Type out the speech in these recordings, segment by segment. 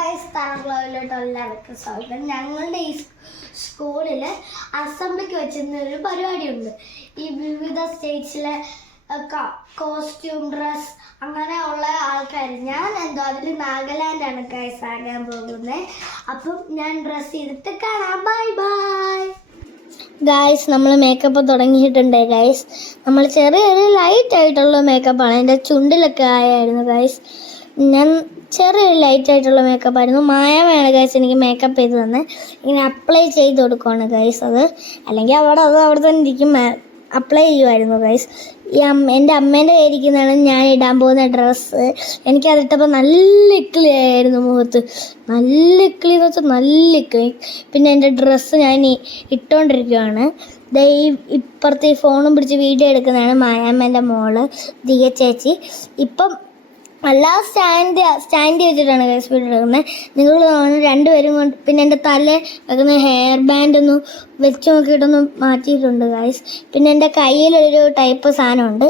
എല്ലാവർക്കും സ്വാഗതം. ഞങ്ങളുടെ ഈ സ്കൂളിൽ അസംബ്ലിക്ക് വെച്ചിരുന്ന ഒരു പരിപാടിയുണ്ട്. ഈ വിവിധ സ്റ്റേറ്റ്സിലെ കോസ്റ്റ്യൂം ഡ്രസ് അങ്ങനെയുള്ള ആൾക്കാർ. ഞാൻ അതിൽ നാഗാലാൻഡാണ് ഗൈസ് ആകാൻ പോകുന്നത്. അപ്പം ഞാൻ ഡ്രസ്സ് ചെയ്തിട്ട് കാണാം. Bye bye guys. നമ്മൾ മേക്കപ്പ് തുടങ്ങിയിട്ടുണ്ട് ഗായ്സ്. നമ്മൾ ചെറിയൊരു ലൈറ്റായിട്ടുള്ള മേക്കപ്പാണ്. എൻ്റെ ചുണ്ടിലൊക്കെ ആയായിരുന്നു ഗായ്സ്. ഞാൻ ചെറിയൊരു ലൈറ്റായിട്ടുള്ള മേക്കപ്പായിരുന്നു. മായാമയാണ് ഗൈസ് എനിക്ക് മേക്കപ്പ് ചെയ്ത് തന്നെ ഇങ്ങനെ അപ്ലൈ ചെയ്ത് കൊടുക്കുകയാണ് ഗൈസ്. അത് അല്ലെങ്കിൽ അവിടെ തന്നെ ഇരിക്കും. അപ്ലൈ ചെയ്യുമായിരുന്നു ഗൈസ്. എൻ്റെ അമ്മേൻ്റെ കയ്യിരിക്കുന്നതാണ് ഞാൻ ഇടാൻ പോകുന്ന ഡ്രസ്സ്. എനിക്കതിട്ടപ്പോൾ നല്ല ഇക്കിളി ആയിരുന്നു മുഖത്ത്. നല്ല ഇക്കിളി എന്ന് വെച്ചാൽ നല്ല ഇക്കിളി. പിന്നെ എൻ്റെ ഡ്രസ്സ് ഞാൻ ഇട്ടുകൊണ്ടിരിക്കുകയാണ്. ഇപ്പുറത്തെ ഫോണും പിടിച്ച് വീഡിയോ എടുക്കുന്നതാണ് മായാമ്മേൻ്റെ മോള് ദിയ ചേച്ചി. ഇപ്പം എല്ലാ സ്റ്റാൻഡ് വെച്ചിട്ടാണ് ഗൈസ് വീഡിയോ എടുക്കുന്നത്. നിങ്ങൾ രണ്ടുപേരും കൊണ്ട്. പിന്നെ എൻ്റെ തല വെക്കുന്ന ഹെയർ ബാൻഡ് ഒന്ന് വെച്ച് നോക്കിയിട്ടൊന്ന് മാറ്റിയിട്ടുണ്ട് ഗൈസ്. പിന്നെ എൻ്റെ കയ്യിലൊരു ടൈപ്പ് സാധനമുണ്ട്,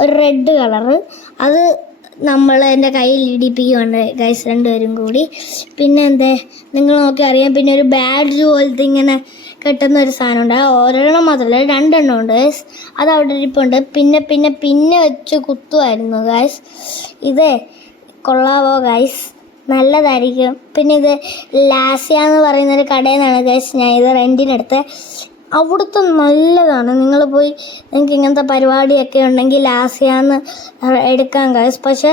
ഒരു റെഡ് കളറ്. അത് നമ്മൾ എൻ്റെ കയ്യിൽ ഇടിപ്പിക്കുകയാണ് ഗൈസ് രണ്ടുപേരും കൂടി. പിന്നെ നിങ്ങൾ നോക്കി അറിയാം. പിന്നെ ഒരു ബാഡ്ജ് പോലത്തെ ഇങ്ങനെ കെട്ടുന്ന ഒരു സാധനമുണ്ട്. ഒരെണ്ണം മാത്രമല്ല, രണ്ടെണ്ണം ഉണ്ട് ഗൈസ്. അത് അവിടെ ഇരിപ്പുണ്ട്. പിന്നെ വെച്ച് കുത്തുമായിരുന്നു ഗൈസ്. ഇത് കൊള്ളാവോ ഗൈസ്? നല്ലതായിരിക്കും. പിന്നെ ഇത് ലാസിയ എന്ന് പറയുന്നൊരു കടയിൽ നിന്നാണ് ഗൈസ് ഞാൻ ഇത് റെൻറ്റിനെടുത്ത്. അവിടുത്തെ നല്ലതാണ്. നിങ്ങൾ പോയി നിങ്ങൾക്ക് ഇങ്ങനത്തെ പരിപാടിയൊക്കെ ഉണ്ടെങ്കിൽ ലാസിയാന്ന് എടുക്കാൻ ഗൈസ്. പക്ഷേ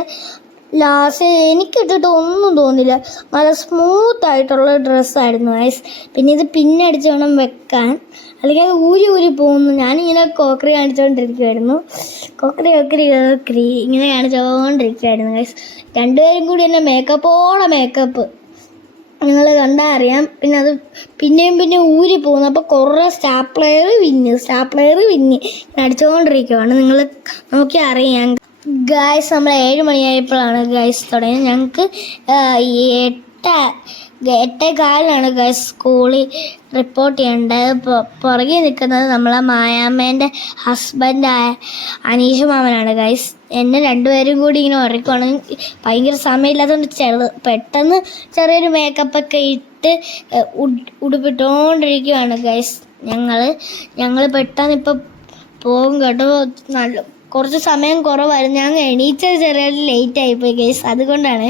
ലാസ്റ്റ് എനിക്കിട്ടിട്ട് ഒന്നും തോന്നില്ല. നല്ല സ്മൂത്തായിട്ടുള്ള ഡ്രസ്സായിരുന്നു ഗൈസ്. പിന്നെ ഇത് പിന്നടിച്ച് വേണം വെക്കാൻ, അല്ലെങ്കിൽ അത് ഊരി പോകുന്നു. ഞാനിങ്ങനെ കോക്കറി കാണിച്ചുകൊണ്ടിരിക്കുമായിരുന്നു. കോക്കറി ഇങ്ങനെ കാണിച്ചുകൊണ്ടിരിക്കുമായിരുന്നു ഗൈസ്. രണ്ടുപേരും കൂടി എന്നെ മേക്കപ്പ് നിങ്ങൾ കണ്ടാൽ അറിയാം. പിന്നെ അത് പിന്നെയും ഊരി പോകുന്നു. അപ്പോൾ കുറേ സ്റ്റാപ്ലെയർ വിഞ്ഞ് അടിച്ചുകൊണ്ടിരിക്കുവാണ്. നിങ്ങൾ നോക്കി അറിയാം ഗായ്സ്. നമ്മൾ 7 മണിയായപ്പോഴാണ് ഗായ്സ് തുടങ്ങിയത്. ഞങ്ങൾക്ക് 8:15 ഗായ്സ് സ്കൂളിൽ റിപ്പോർട്ട് ചെയ്യേണ്ടത്. പുറകെ നിൽക്കുന്നത് നമ്മളെ മായാമ്മേൻ്റെ ഹസ്ബൻഡായ അനീഷ് മാമനാണ് ഗായ്സ്. എന്നെ രണ്ടുപേരും കൂടി ഇങ്ങനെ ഉറക്കുകയാണെങ്കിൽ ഭയങ്കര സമയമില്ലാത്തതുകൊണ്ട് പെട്ടെന്ന് ചെറിയൊരു മേക്കപ്പൊക്കെ ഇട്ട് ഉടുപ്പിട്ടുകൊണ്ടിരിക്കുകയാണ് ഗൈസ്. ഞങ്ങൾ പെട്ടെന്ന് ഇപ്പം പോകും കേട്ടോ. കുറച്ച് സമയം കുറവായിരുന്നു. ഞാൻ എണീച്ചത് ചെറിയൊരു ലേറ്റായിപ്പോയി ഗൈസ്. അതുകൊണ്ടാണ്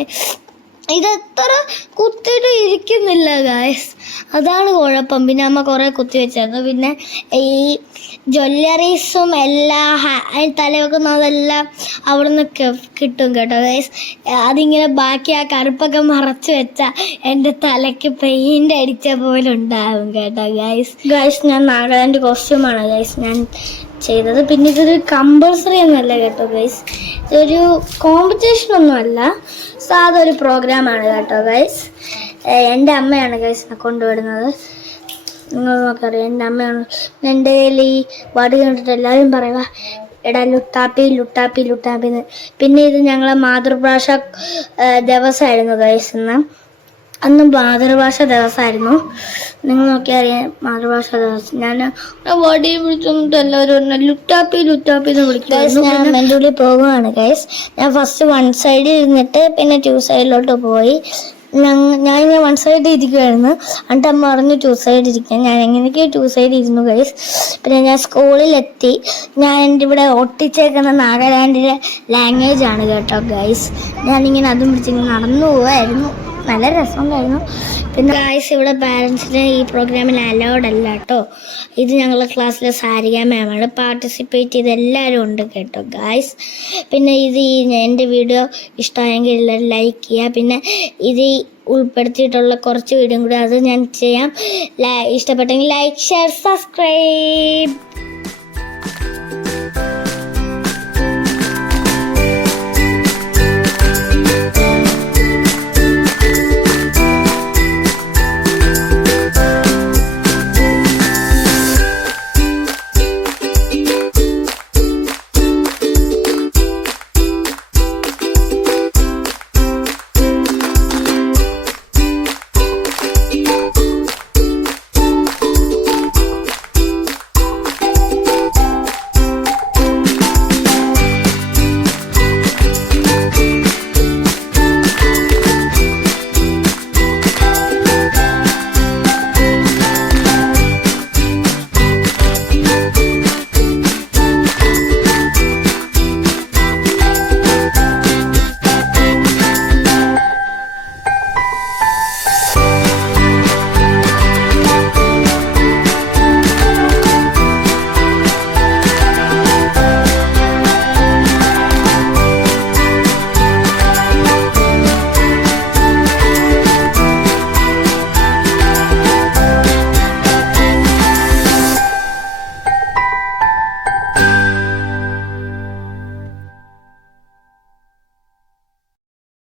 ഇതെത്ര കുത്തിയിട്ട് ഇരിക്കുന്നില്ല ഗൈസ്. അതാണ് കുഴപ്പം. പിന്നെ അമ്മ കുറേ കുത്തി വെച്ചായിരുന്നു. പിന്നെ ഈ ജ്വല്ലറീസും തല വെക്കുന്നതെല്ലാം അവിടെ നിന്ന് കിട്ടും കേട്ടോ ഗൈസ്. അതിങ്ങനെ ബാക്കി ആ കറുപ്പൊക്കെ മറച്ച് വെച്ചാൽ എൻ്റെ തലയ്ക്ക് പെയിൻ്റ് അടിച്ച പോലെ ഉണ്ടാകും കേട്ടോ ഗൈസ്. ഞാൻ നാഗാലാൻഡ് കോസ്റ്റ്യൂമാണ് ഗൈസ് ഞാൻ ചെയ്തത്. പിന്നെ ഇതൊരു കമ്പൾസറി ഒന്നുമല്ല കേട്ടോ ഗൈസ്. ഇതൊരു കോമ്പറ്റീഷനൊന്നും അല്ല, സാധാ ഒരു പ്രോഗ്രാമാണ് കേട്ടോ ഗൈസ്. എൻ്റെ അമ്മയാണ് ഗൈസ് കൊണ്ടുവിടുന്നത്. നിങ്ങൾ നോക്കറിയാം എൻ്റെ അമ്മയാണ്. എൻ്റെ കയ്യിൽ ഈ വടി കണ്ടിട്ട് എല്ലാവരും പറയുക എടാ ലുട്ടാപ്പിന്ന്. പിന്നെ ഇത് ഞങ്ങളെ മാതൃഭാഷ ദിവസമായിരുന്നു ഗൈസ്. അന്ന് മാതൃഭാഷ ദിവസമായിരുന്നു. നിങ്ങൾ നോക്കിയാൽ അറിയാം മാതൃഭാഷ ദിവസം. ഞാൻ വടി വിളിച്ചൊന്നിട്ട് എല്ലാവരും ലുട്ടാപ്പി എന്ന് വിളിക്കും. ഞാൻ എൻ്റെ ഉള്ളിൽ പോകുകയാണ് ഗൈസ്. ഞാൻ ഫസ്റ്റ് 1 സൈഡിൽ ഇരുന്നിട്ട് പിന്നെ 2 സൈഡിലോട്ട് പോയി. ഞാനിങ്ങനെ 1 സൈഡ് ഇരിക്കുമായിരുന്നു. എന്നിട്ട് അമ്മ പറഞ്ഞു 2 സൈഡ് ഇരിക്കാൻ. ഞാൻ എങ്ങനെയൊക്കെ 2 സൈഡ് ഇരുന്നു ഗൈസ്. പിന്നെ ഞാൻ സ്കൂളിലെത്തി. ഞാൻ എൻ്റെ ഇവിടെ ഒട്ടിച്ചേക്കുന്ന നാഗാലാൻഡിലെ ലാംഗ്വേജ് ആണ് കേട്ടോ ഗൈസ്. ഞാനിങ്ങനെ അതും പിടിച്ചിങ്ങനെ നടന്നു പോവായിരുന്നു. നല്ല രസമുണ്ടായിരുന്നു. പിന്നെ ഗായ്സ് ഇവിടെ പാരൻസിന് ഈ പ്രോഗ്രാമിൽ അലൗഡ് അല്ല കേട്ടോ. ഇത് ഞങ്ങളുടെ ക്ലാസ്സിലെ സാരിക മാമാണ് പാർട്ടിസിപ്പേറ്റ് ചെയ്ത് എല്ലാവരും ഉണ്ട് കേട്ടോ ഗായ്സ്. പിന്നെ എൻ്റെ വീഡിയോ ഇഷ്ടമായെങ്കിൽ എല്ലാവരും ലൈക്ക് ചെയ്യുക. പിന്നെ ഇത് ഉൾപ്പെടുത്തിയിട്ടുള്ള കുറച്ച് വീഡിയോ കൂടി അത് ഞാൻ ചെയ്യാം. ഇഷ്ടപ്പെട്ടെങ്കിൽ ലൈക്ക്, ഷെയർ, സബ്സ്ക്രൈബ്.